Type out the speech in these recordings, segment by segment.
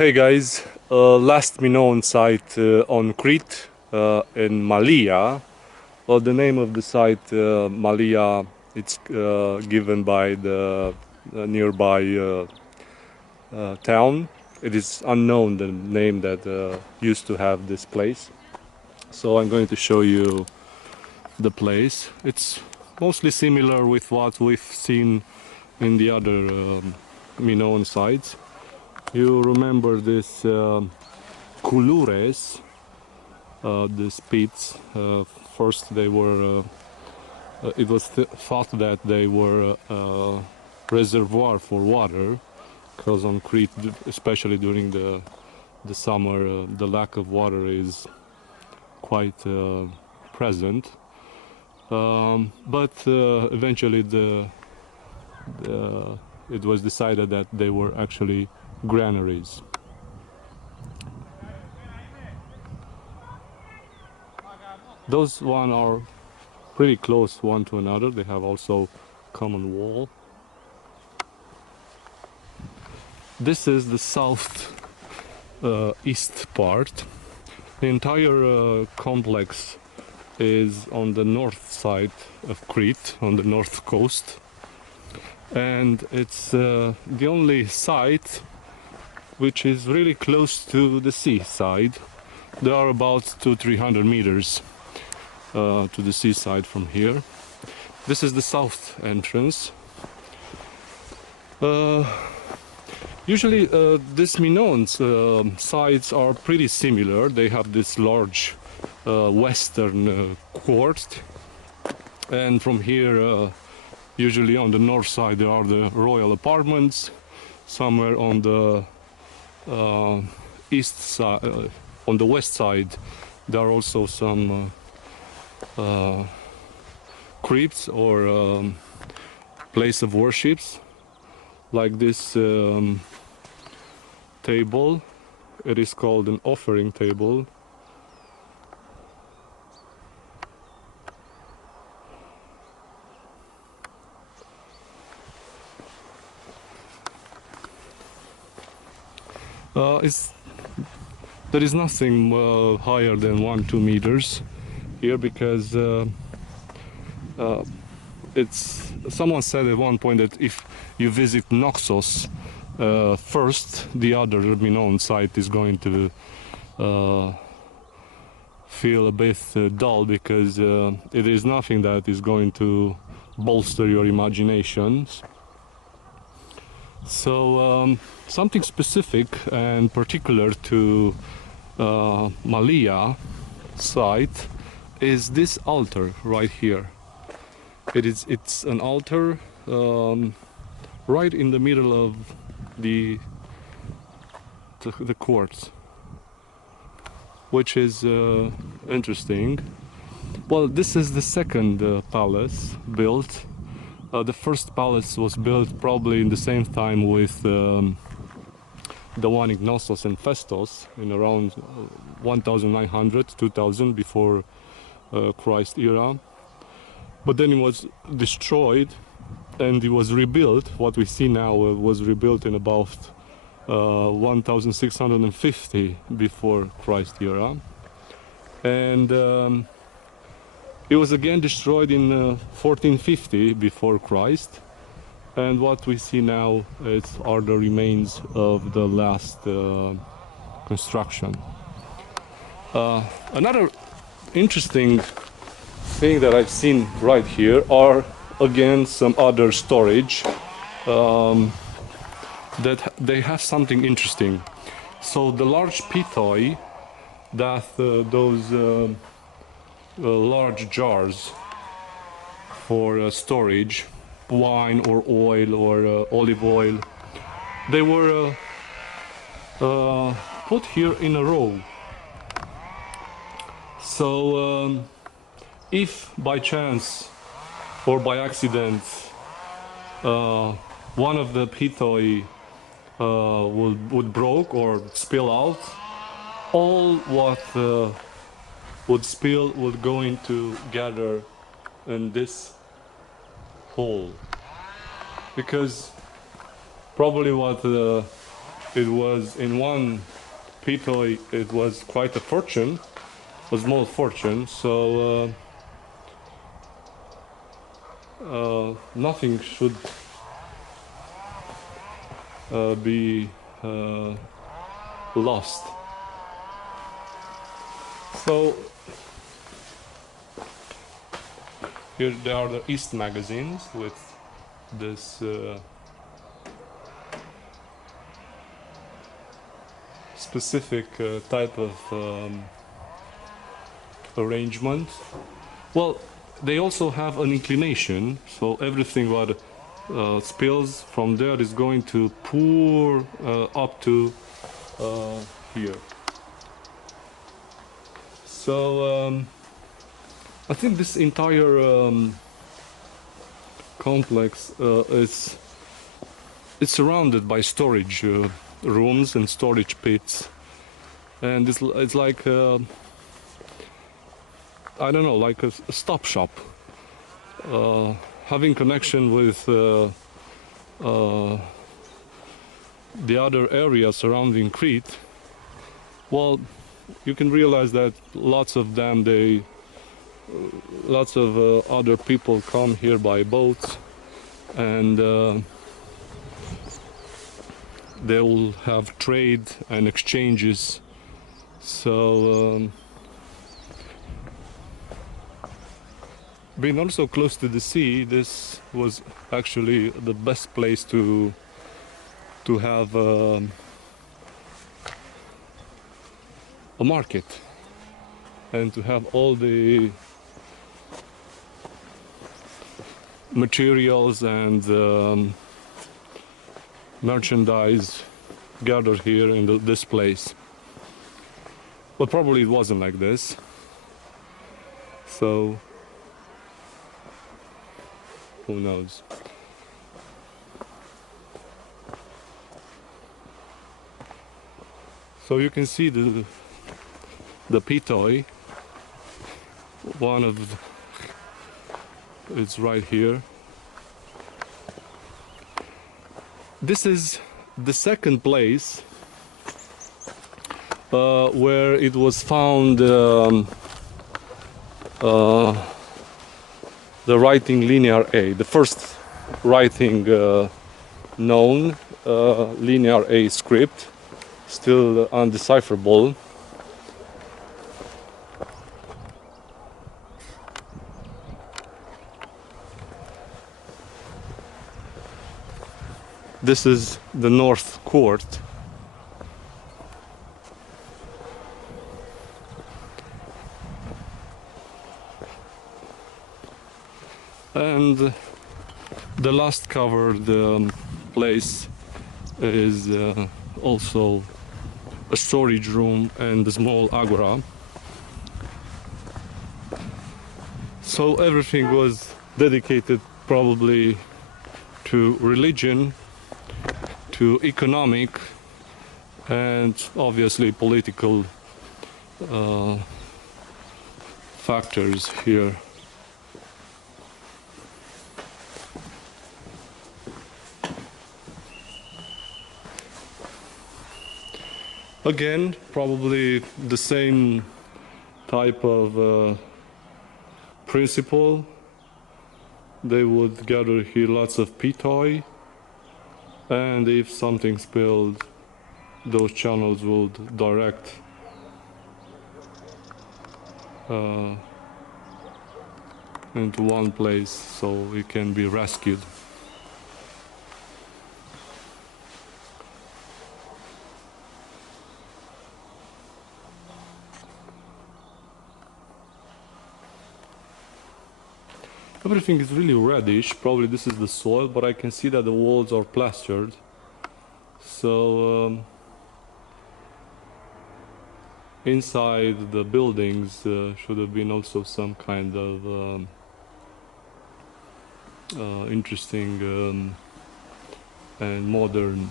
Hey guys, last Minoan site on Crete in Malia. Well, the name of the site Malia, it's given by the nearby town. It is unknown the name that used to have this place. So I'm going to show you the place. It's mostly similar with what we've seen in the other Minoan sites. You remember this culures, these pits. First they were, it was thought that they were a reservoir for water, because on Crete, especially during the summer, the lack of water is quite present. But eventually it was decided that they were actually granaries. Those one are pretty close one to another. They have also common wall. This is the south east part. The entire complex is on the north side of Crete, on the north coast, and it's the only site which is really close to the seaside. There are about 200-300 meters to the seaside from here. This is the south entrance. Usually these Minoan sites are pretty similar. They have this large western court, and from here usually on the north side there are the royal apartments. Somewhere on the east side, on the west side, there are also some crypts or place of worships, like this table. It is called an offering table. There is nothing higher than 1-2 meters here, because it's, someone said at one point that if you visit Naxos first, the other Minoan site is going to feel a bit dull, because it is nothing that is going to bolster your imaginations. So something specific and particular to Malia site is this altar right here. It's an altar right in the middle of the court, which is interesting. Well, this is the second palace built. The first palace was built probably in the same time with the one in Knossos and Festos, in around 1900, 2000 before Christ era. But then it was destroyed and it was rebuilt. What we see now was rebuilt in about 1650 before Christ era. And it was again destroyed in 1450 before Christ. And what we see now are the remains of the last construction. Another interesting thing that I've seen right here are again some other storage that they have something interesting. So the large pitoi, that those large jars for storage, wine or oil or olive oil, they were put here in a row. So if by chance or by accident one of the pitoi would broke or spill out, all what would spill would going to gather in this hole, because probably what it was in one pitoi, it was quite a fortune, a small fortune. So nothing should be lost. So here there are the East magazines with this specific type of arrangement. Well, they also have an inclination, so everything what spills from there is going to pour up to here. So I think this entire complex is surrounded by storage rooms and storage pits, and it's like I don't know, like a stop shop, having connection with the other areas surrounding Crete. Well, you can realize that lots of them, lots of other people come here by boats, and they will have trade and exchanges. So being also close to the sea, this was actually the best place to have a market and to have all the materials and merchandise gathered here in this place. But probably it wasn't like this. So who knows? So you can see the pitoi. One of it's right here. This is the second place where it was found the writing linear A. The first writing known, linear A script, still undecipherable. This is the North Court. And the last covered place is also a storage room and a small agora. So everything was dedicated probably to religion, to economic, and obviously political factors here. Again, probably the same type of principle. They would gather here lots of pitoi, and if something spilled, those channels would direct into one place so it can be rescued. Everything is really reddish. Probably this is the soil, but I can see that the walls are plastered. So inside the buildings should have been also some kind of interesting and modern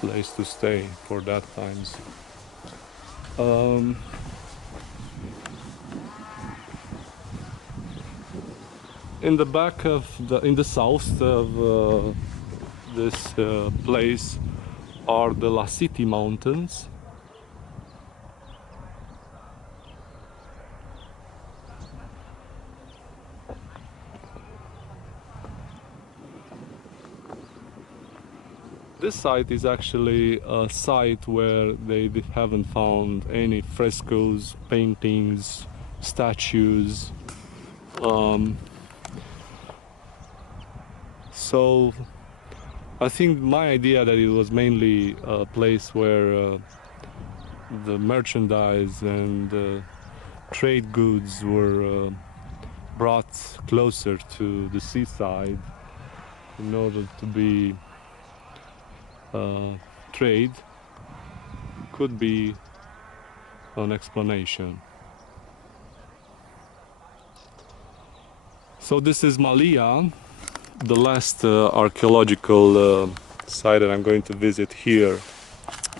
place to stay for that times. in the back of in the south of this place are the La City Mountains. This site is actually a site where they haven't found any frescoes, paintings, statues. So I think my idea that it was mainly a place where the merchandise and trade goods were brought closer to the seaside in order to be trade could be an explanation. So this is Malia, the last archaeological site that I'm going to visit here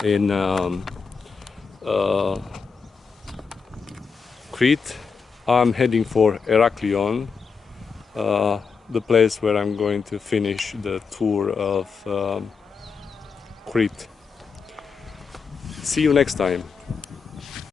in Crete. I'm heading for Heraklion, the place where I'm going to finish the tour of Crete. See you next time.